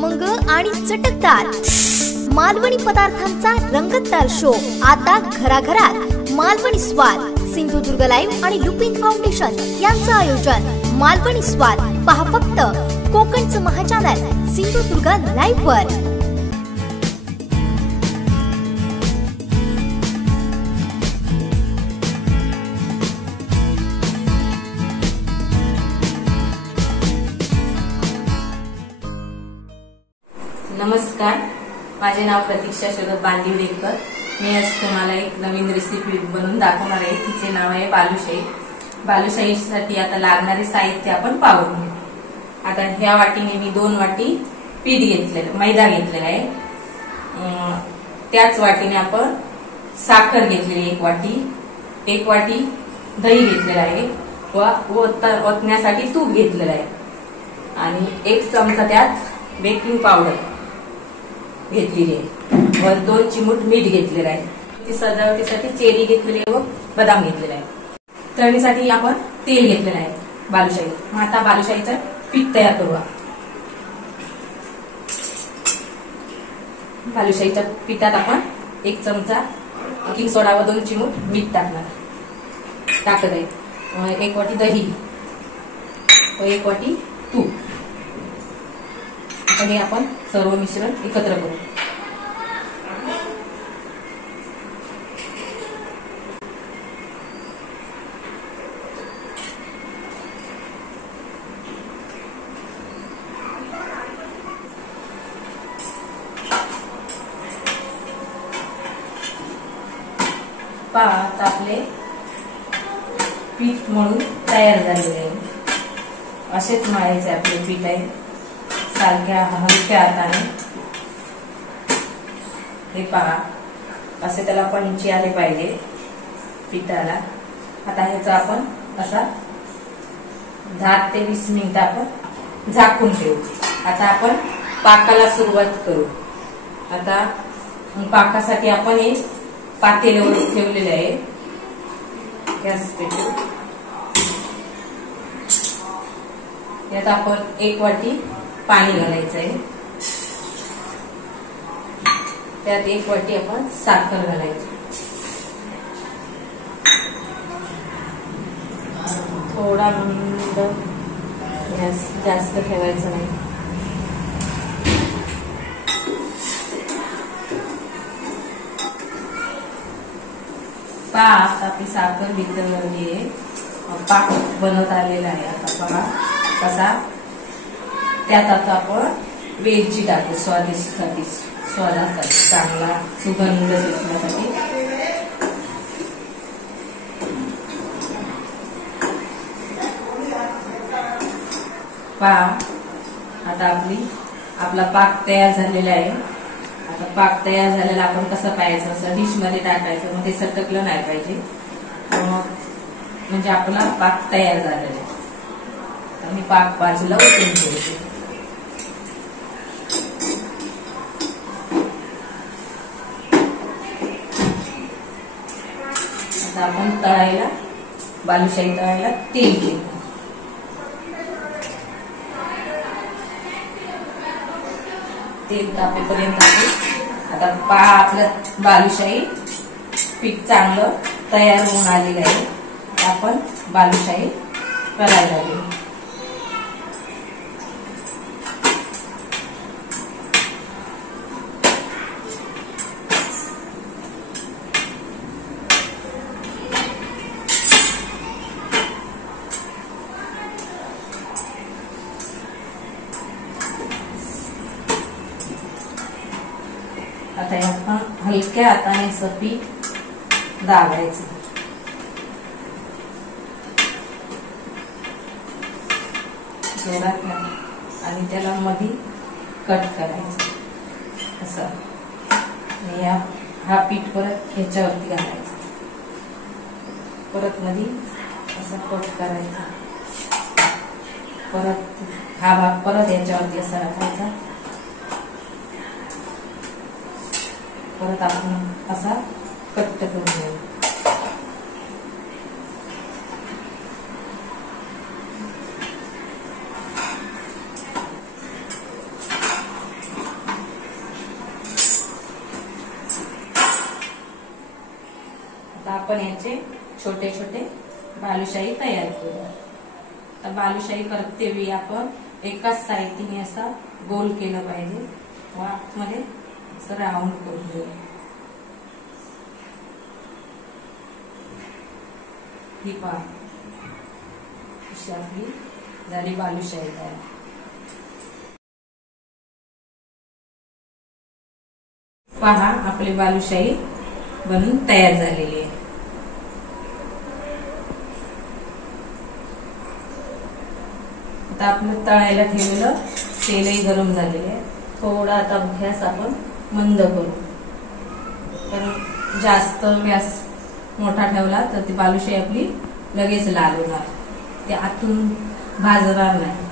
खमंग आणि चटकदार मालवणी पदार्थांचा रंगतदार शो आता घराघरात। मालवणी स्वाद, सिंधुदुर्ग लाईव्ह आणि लुपिन फाउंडेशन यांचं आयोजन। मालवणी स्वाद पहा फक्त कोकणचं महाचॅनल सिंधुदुर्ग लाईव्ह वर। नमस्कार, माझे नाव प्रतीक्षा शरद बांदिवडेकर। मी आज तुम्हाला एक नवीन रेसिपी बनवून दाखवणार आहे। तिचे नाव आहे बालुशाही। बालुशाहीसाठी आता लागणारे साहित्य आपण पाहून घेऊ। आता ह्या वाटीने मी 2 वाटी पीठ घेतलेलं, मैदा घेतलेला आहे। त्याच वाटीने आपण साखर घेतलेली 1 वाटी, 1 वाटी दही घेतलेला आहे व ओतण्यासाठी तूप घेतलेलं आहे आणि 1 चमचा त्यात बेकिंग पावडर घेतलेली आहे व 2 चिमूट मीठ घेतलेलं आहे। ती सजावटीसाठी चेरी घेतलेली आहे व बदाम घेतलेला आहे। तळणीसाठी आपण तेल घेतलेलं आहे बालुशाही। मग आता बालुशाहीचं पीठ तयार करूया। बालुशाहीच्या पिठात आपण 1 चमचा बेकिंग सोडा व 2 चिमूट मीठ टाकत आहे। 1 वाटी दही व 1 वाटी तूप। हे आपण सर्व मिश्रण एकत्र करू। पहा, आता आपले पीठ मळून तयार झालेले आहे। असेच मळायचे आपले पीठ आहे, सारख्या हलक्या हाताने। हे पहा, असे त्याला पंची आले पाहिजे पिठाला। आता ह्याचा आपण असा 10 ते 20 मिनिटं आपण झाकून ठेवू। आता आपण पाकाला सुरुवात करू। आता पाकासाठी आपण हे पातेल्यावर ठेवलेले आहे गॅस पेटवून। यात आपण 1 वाटी पाणी घालायचं आहे, त्यात 1 वाटी आपण साखर घालायची। थोडा मंद गॅस, जास्त ठेवायचं नाही। पहा, आता आपली साखर वितळली आहे, पाक बनत आलेला आहे। आता पहा कसा, त्यात आता आपण वेलची टाकू स्वादासाठी चांगला सुगंध सुटण्यासाठी। पहा, आता आपला पाक तयार झालेला आहे। आता पाक तयार झालेला आपण कसं पाहायचं, असं डिश मध्ये टाकायचं, मग ते सटकलं नाही पाहिजे, म्हणजे आपला पाक तयार झालेला आहे। तर मी पाक बाजूला ओतून ठेवते। आता आपण बालुशाही तळायला तेल घेऊ। तेल तापेपर्यंत आता पहा, आपलं बालुशाही पीठ चांगलं तयार होऊन आलेलं आहे। आपण बालुशाही करायला घेऊ। आता आपण हलक्या हाताने असं पीठ दाबायचं। जोरात नाही, आणि त्याला मध्ये कट करायचं असं। हा पीठ परत ह्याच्यावरती घालायचा, परत मध्ये असं कट करायचा, परत हा भाग परत ह्याच्यावरती असा राखायचा, परत आपण असा कट करून घेऊ। आपण याचे छोटे छोटे बालुशाही तयार करूया. तर बालुशाही करते वेळी आपण एकाच साईडने असा गोल केलं पाहिजे व आतमध्ये असं राऊंड करून घेऊया. ही पहा, अशी आपली झाली बालुशाही तयार. पहा, आपली बालुशाही बनून तयार झालेली आहे. आता आपलं तळायला ठेवलेलं तेलही गरम झालेले आहे. थोडा आता गॅस आपण मंद करू, कारण जास्त गॅस मोठा ठेवला तर ती बालुशाही आपली लगेच लाल होणार, ते आतून भाजणार नाही.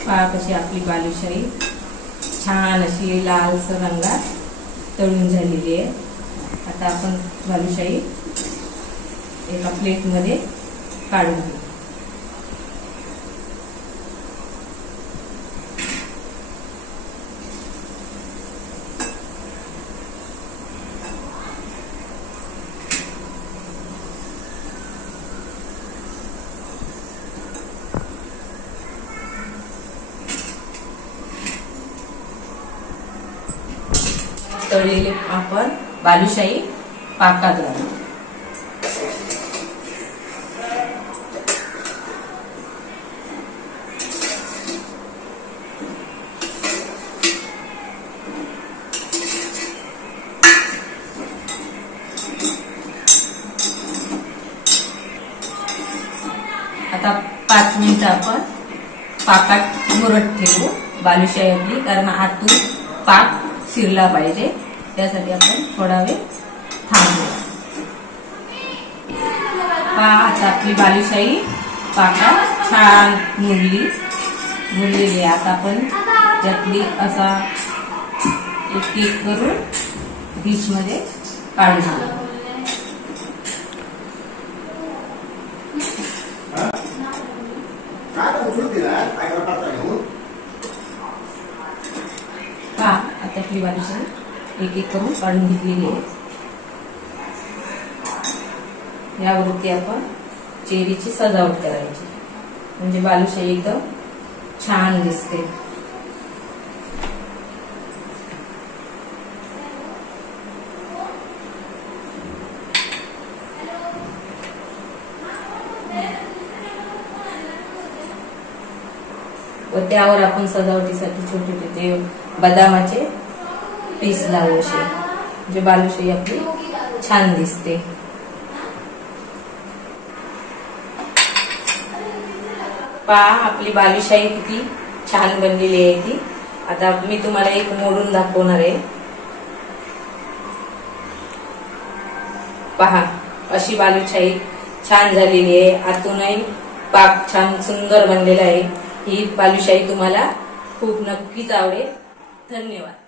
पहा कशी आपली बालुशाही छान अशी लालसर रंगात तळून झालेली आहे. आता आपण बालुशाही एका प्लेटमध्ये काढून घेऊ. तळलेले आपण बालुशाही पाकात घालू. आता 5 मिनिटं आपण पाकात मुरत ठेवू बालुशाही आपली, कारण आतून पाक शिरला पाहिजे, त्यासाठी आपण थोडा वेळ थांबू. पहा, आता आपली बालुशाही पाकात छान मुरलेली आहे. आता आपण त्यातली असा एक एक करून डिश मध्ये काढून घेऊ. पहा, आता आपली बालुशाही एक एक करून काढून घेतलेली आहे. यावरती आपण चेरीची सजावट करायची, म्हणजे बालुशाही एकदम छान दिसते. व त्यावर आपण सजावटीसाठी छोटे छोटे बदामाचे पीस लावू असे, म्हणजे बालुशाही आपली छान दिसते. पहा, आपली बालुशाही किती छान बनलेली आहे ती. आता मी तुम्हाला एक मोडून दाखवणार आहे. पहा, अशी बालुशाही छान झालेली आहे. आतूनही पाक छान सुंदर बनलेला आहे. ही बालुशाही तुम्हाला खूप नक्कीच आवडेल. धन्यवाद.